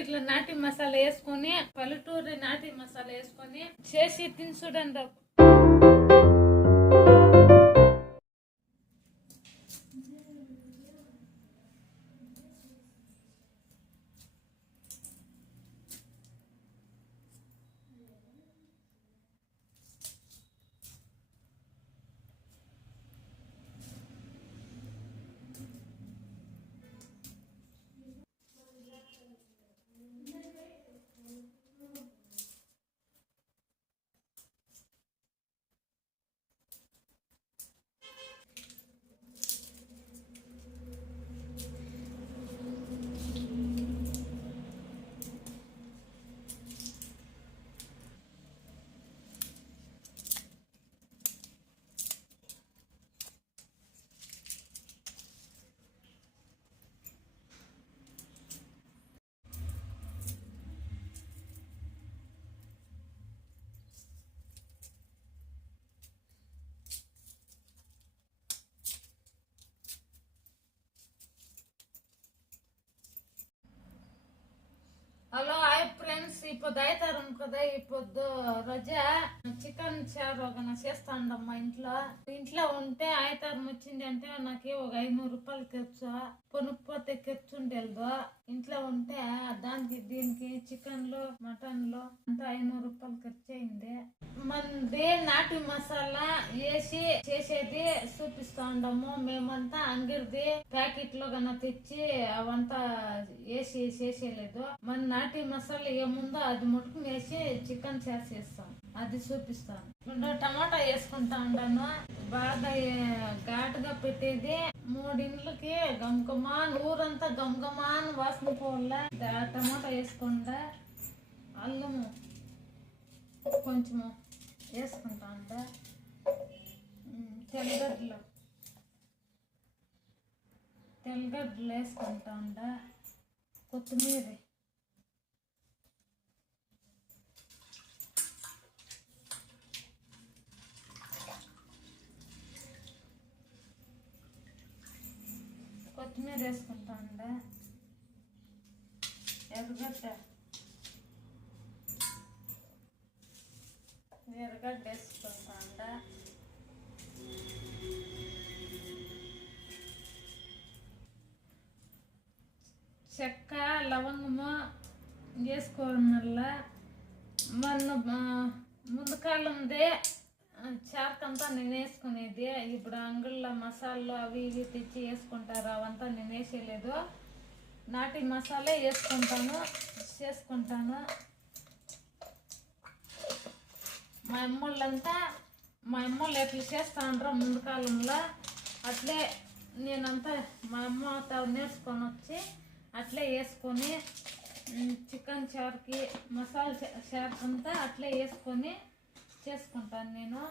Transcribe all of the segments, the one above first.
ఇట్లా నాటి మసాలా వేసుకొని పల్లెటూరి నాటి మసాలా వేసుకొని చేసి తిని చూడండి ఇప్పుడు అవుతారు కదా ఇప్పుడు రజా చికెన్ చారు ఒక చేస్తా ఇంట్లో. ఇంట్లో ఉంటే ఆయతారం వచ్చింది అంటే నాకు ఒక ఐనూరు రూపాయలు ఖర్చు. కొనుక్కోతే తీసుకుంటేదో ఇంట్లో ఉంటే దానికి దీనికి చికెన్లు మటన్లు అంతా ఐనూరు రూపాయలు ఖర్చు అయింది మనది నాటి మసాలా వేసి చేసేది చూపిస్తా ఉండము. మేమంతా అంగిరిది ప్యాకెట్లో గన తెచ్చి అవంతా వేసి చేసేయలేదు. మన నాటి మసాలా ఏముందో అది ముట్టుకు వేసి చికెన్ చేసేస్తాం అది చూపిస్తాను. టమాటా వేసుకుంటా ఉన్నాను బాగా ఘాటుగా పెట్టేది మూడిండ్లకి గమ్గమాన్ ఊరంతా గమ్గమాన్ వాసన పోవాల టమాటా వేసుకుంటా అల్లము కొంచెము వేసుకుంటా అంట తెల్లగడ్డలు. తెల్లగడ్డలు వేసుకుంటా అంట కొత్తిమీర. కొత్తిమీర వేసుకుంటా ఎర్రగడ్డ ఎర్రగడ్డ వేసుకుంటా చెక్క లవంగము వేసుకోవడం వల్ల మన ఆ, ఉందే చార్ట్ చార్కంతా నేను వేసుకునేది ఇప్పుడు అంగుళ్ళ మసాలా అవి ఇవి తెచ్చి వేసుకుంటారు. అవంతా నేను వేసేయలేదు నాటి మసాలా వేసుకుంటాను చేసుకుంటాను. మా అమ్మోళ్ళంతా మా అమ్మోళ్ళు ఎట్లా చేస్తా ఉండ్రో ముందు కాలంలో అట్లే నేనంతా మా అమ్మతో నేర్చుకొని వచ్చి అట్లే వేసుకొని చికెన్ చారుకి మసాలా చా- అంతా అట్లే వేసుకొని చేసుకుంటాను నేను.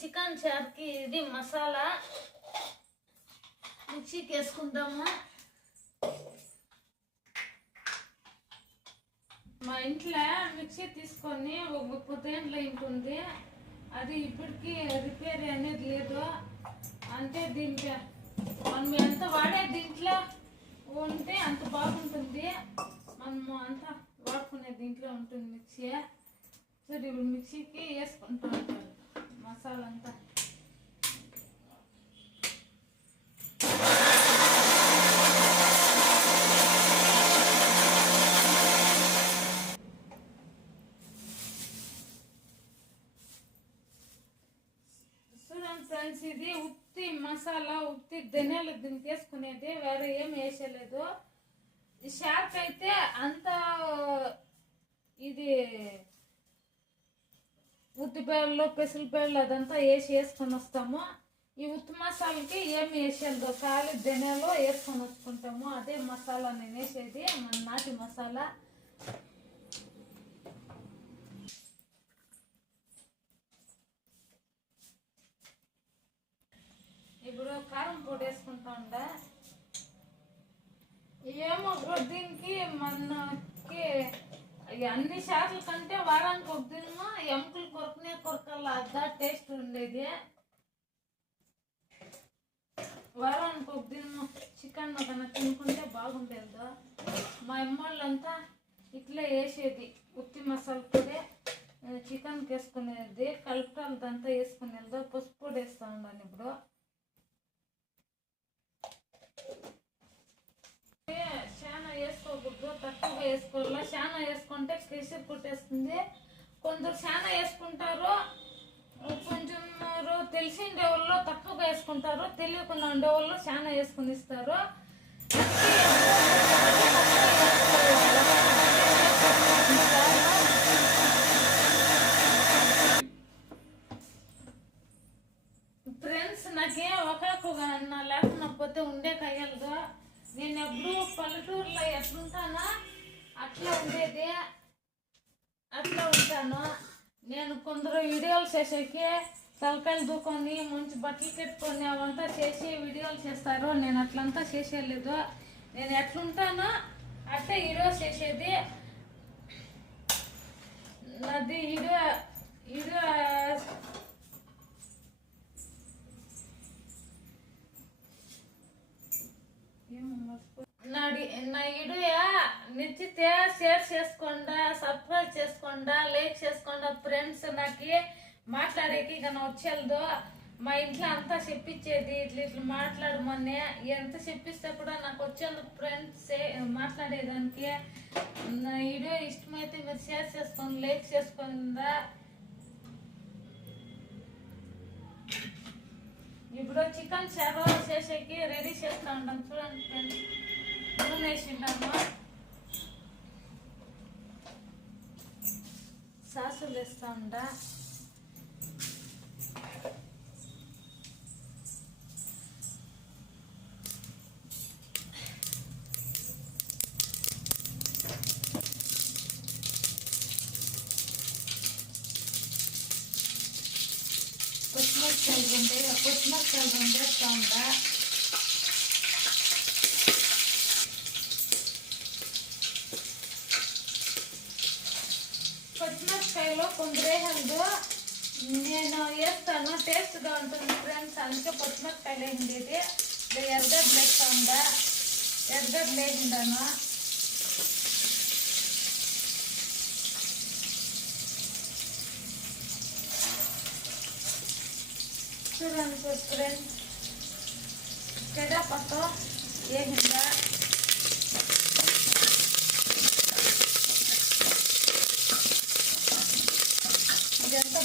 చికెన్ చాప్కి ఇది మసాలా. మిక్సీకి వేసుకుందాము. మా ఇంట్లో మిక్సీ తీసుకొని ఒక ముప్పై ఏళ్ళు అది ఇప్పటికీ రిపేర్ అనేది లేదు. అంటే దీనికి మనం ఎంత వాడే దీంట్లో ఉంటే అంత బాగుంటుంది. మనము అంతా వాడుకునే దీంట్లో ఉంటుంది మిక్సీ సరే ఇప్పుడు మిక్సీకి వేసుకుంటూ ఉంటారు. మసాలా అంతా చూడండి ఫ్రెండ్స్ ఇది ఉత్తి మసాలా ధనియాలు దీనికి వేసుకునేది వేరే ఏం వేసలేదు ఈ షార్క్ అయితే అంత ఇది ఉద్దిబేళ్ళు పెసరపేళ్ళు అదంతా వేసి వేసుకొని వస్తాము. ఈ ఉత్తి మసాలాకి ఏమి వేసేదో కాలి ధనియాలు వేసుకొని వచ్చుకుంటాము. అదే మసాలా నేను వేసేది మన నాటి మసాలా. ఇప్పుడు కారం పొడి వేసుకుంటా ఉండే ఏమో బ్రో దీనికి మనకి అన్ని షాట్లు కంటే వారానికి ఒక దినమో ఎముకలు కొరకునే కొరకాల అద్దా టేస్ట్ ఉండేది. వారానికి ఒక దినము చికెన్ కన్నా తినుకుంటే బాగుండేది? మా అమ్మోళ్ళంతా ఇట్లా వేసేది ఉత్తి మసాలా పొడి చికెన్కి వేసుకునేది కలుపుతాలదంతా వేసుకునేదో పసుపు పొడి వేస్తా ఉండాలి ఇప్పుడు తక్కువ తక్కువగా వేసుకోవాలా చాలా వేసుకుంటే కేసరి కొట్టేస్తుంది. కొందరు చాలా వేసుకుంటారు కొంచెం తెలిసిండే వాళ్ళు తక్కువగా వేసుకుంటారు తెలియకుండా ఉండే వాళ్ళు చాలా వేసుకుని ఇస్తారు. ఫ్రెండ్స్ నాకేం ఒక నా లేకపోతే ఉండే ఒకప్పుడు పల్లెటూరులో ఎట్లుంటానో అట్లా ఉండేది. అట్లా ఉంటాను. నేను కొందరు వీడియోలు చేసేకి తలకాయలు దూకొని మంచి బట్టలు కట్టుకొని అవంతా చేసి వీడియోలు చేస్తారు. నేను అట్లంతా చేసేయలేదు. నేను ఎట్లుంటానో అట్లా వీడియో చేసేది. నాది వీడియో వీడియో నా ఇడియా నచ్చితే షేర్ చేసుకోండా సబ్స్క్రైబ్ చేసుకోండా లైక్ చేసుకోండా ఫ్రెండ్స్ నాకు మాట్లాడేకి ఇక వచ్చేదో మా ఇంట్లో అంతా చెప్పించేది ఇట్లా ఇట్లా మాట్లాడమని. ఎంత చెప్పిస్తే కూడా నాకు వచ్చేది ఫ్రెండ్స్ మాట్లాడేదానికి. నా వీడియో ఇష్టమైతే మీరు షేర్ చేసుకోండి లైక్ చేసుకుందా ఇప్పుడు చికెన్ సేవ చేసేకి రెడీ చేస్తా ఉంటాం. చూడండి ఫ్రెండ్స్. నూనె వేసిండాము సాసులు వేస్తా ఉండా పచ్చిమిరపకాయలు ఉంటాయి ఆ పచ్చిమిరపకాయలు రెండు వేస్తా ఉండా పచ్చిమిరపకాయలో కొందరు వేయదు నేను వేస్తాను. టేస్ట్గా ఉంటుంది ఫ్రెండ్స్ అందుకే పచ్చిమిరపకాయలు వేసిండేది ఇది. ఎర్రగడ్డ ఉందా? ఎర్రగడ్డ వేసిండాను చూడండి ఫ్రెండ్స్. కడాపతో వేసిందా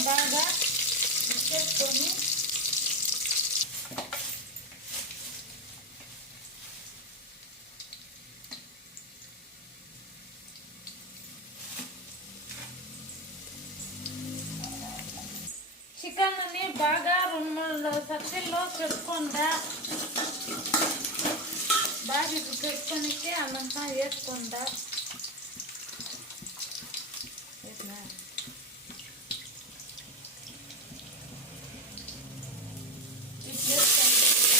ఇదంతా బాగా చేసుకొని చికెన్ని బాగా రెండు మూడు సత్తిల్లో పెట్టుకుంటా. బాగా ఇప్పుడు అన్నంతా వేసుకుంటా ఇట్లా ఇట్లా వేసుకుంటా.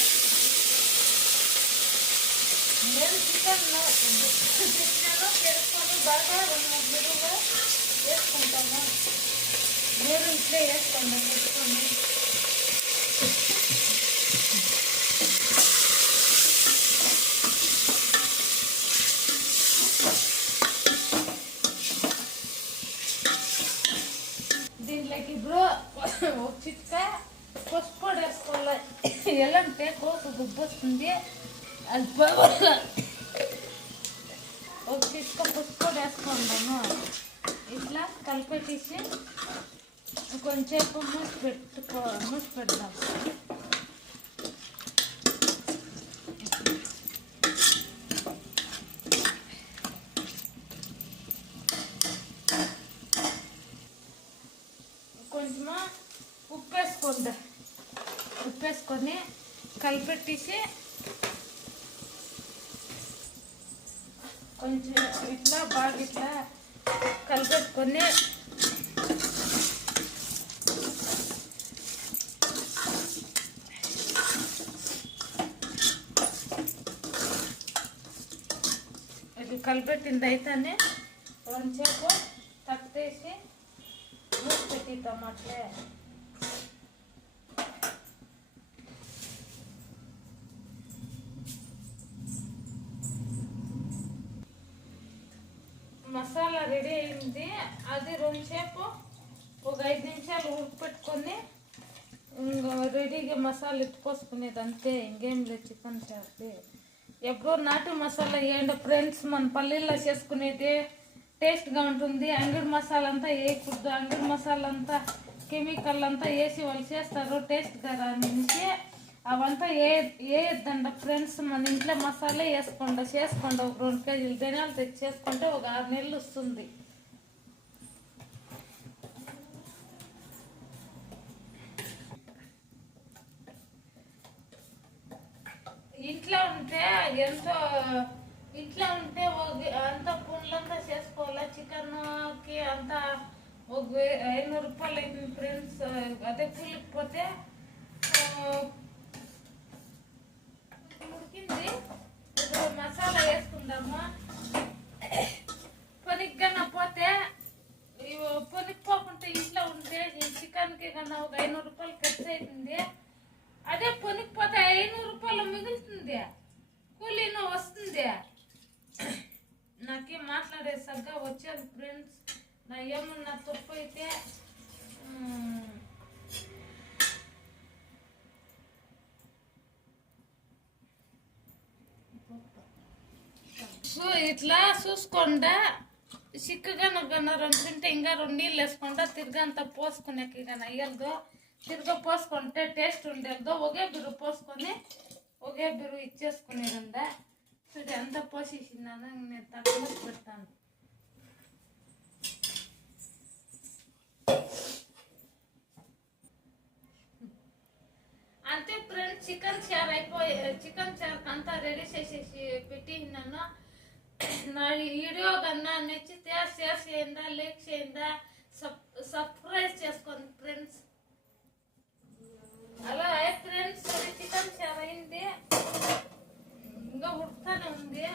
నేను చికెన్ చికెన్ పెట్టుకొని బాగా రెండు మూడు మిరులు వేసుకుంటాను మీరు ఇట్లే వేసుకోండి పెట్టుకొని దీంట్లోకి ఇప్పుడు ఒక చిట్క పసుపు పొడి వేసుకోవాలి ఎలాంటే కోసు గుబ్బు వస్తుంది అది పోవాలి ఒక చిట్క పసుపు వేసుకుంటాము ఇట్లా కలిపెట్టేసి కొంచెంసేపు మూసి పెట్టుకో మూసి పెడదాం. కొంచెము ఉప్పు వేసుకుందా ఉప్పు వేసుకొని కలిపెట్టేసి కొంచెం ఇట్లా బాగా ఇట్లా కలిపెట్టుకొని ఇది కలిపెట్టింది అయితేనే కొంచెంసేపు తట్టేసి మూసి పెట్టిద్దాం అట్లే మసాలా రెడీ అయింది. అది రెండుసేపు ఒక ఐదు నిమిషాలు ఉడకపెట్టుకొని ఇంకా రెడీగా మసాలా ఎత్తుకోసుకునేది అంతే. ఇంకేం లేదు చికెన్ చేస్తే ఎప్పుడో నాటు మసాలా ఏంటో ఫ్రెండ్స్. మన పల్లీల్లో చేసుకునేది టేస్ట్గా ఉంటుంది. అంగడి మసాలా అంతా వేయకూడదు. అంగడి మసాలా అంతా కెమికల్ అంతా వేసి వాళ్ళు చేస్తారు. టేస్ట్గా రానించి అవంతా ఏ వేయద్దండ ఫ్రెండ్స్ మన ఇంట్లో మసాలా వేసుకోండి చేసుకోండి ఒక రెండు కేజీలు ధనియాలు తెచ్చి చేసుకుంటే ఒక ఆరు నెలలు వస్తుంది. ఇంట్లో ఉంటే ఎంతో ఇంట్లో ఉంటే ఒక అంత పుండ్లంతా చేసుకోవాలా? చికెన్కి అంతా ఒక ఐనూరు రూపాయలు అయింది ఫ్రెండ్స్. అదే పులికిపోతే ఉడికింది ఇప్పుడు మసాలా వేసుకుందాము పొనిగ్గా పోతే ఇవి పొనిగిపోకుంటే ఇంట్లో ఉంటే ఈ చికెన్కి కన్నా ఒక ఐనూరు రూపాయలు ఖర్చు అవుతుంది అదే పొనిగిపోతే ఐనూరు రూపాయలు మిగులుతుంది? కూలీన వస్తుంది? నాకేం మాట్లాడే సగ్గా వచ్చేది ఫ్రెండ్స్. నా ఏమన్నా తప్పు అయితే సో ఇట్లా చూసుకోండా. చిక్కగా కన్నా రెండు తింటే ఇంకా రెండు నీళ్ళు వేసుకుంటా తిరిగంతా పోసుకునేకి ఇక అయ్యదు తిరగ పోసుకుంటే టేస్ట్ ఉండేదో ఒకే బిరు పోసుకొని ఒకే బిరు ఇచ్చేసుకునేదండ చూడు ఎంత పోసేసినాను నేను తక్కువ పెడతాను. అంతే ఫ్రెండ్స్ చికెన్ చార్ అయిపోయి చికెన్ చార్ అంతా రెడీ చేసేసి పెట్టినాను నా వీడియో కన్నా నచ్చితే షేర్ చేయండి లైక్ చేయండి సబ్స్క్రైబ్ చేసుకోండి ఫ్రెండ్స్. అలా ఫ్రెండ్స్ చికెన్ సరైంది అయింది. ఇంకా ఉడతానే ఉంది.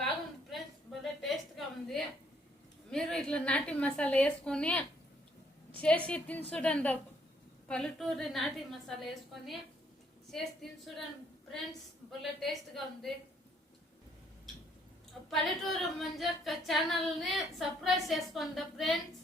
బాగుంది ఫ్రెండ్స్ భలే టేస్ట్గా ఉంది. మీరు ఇట్లా నాటి మసాలా వేసుకొని చేసి తిని చూడండి. పల్లెటూరి నాటి మసాలా వేసుకొని చేసి తిని చూడండి ఫ్రెండ్స్ భలే టేస్ట్గా ఉంది. పల్లెటూరు మంజక్క ఛానల్ని సబ్స్క్రైబ్ చేసుకోండి ఫ్రెండ్స్.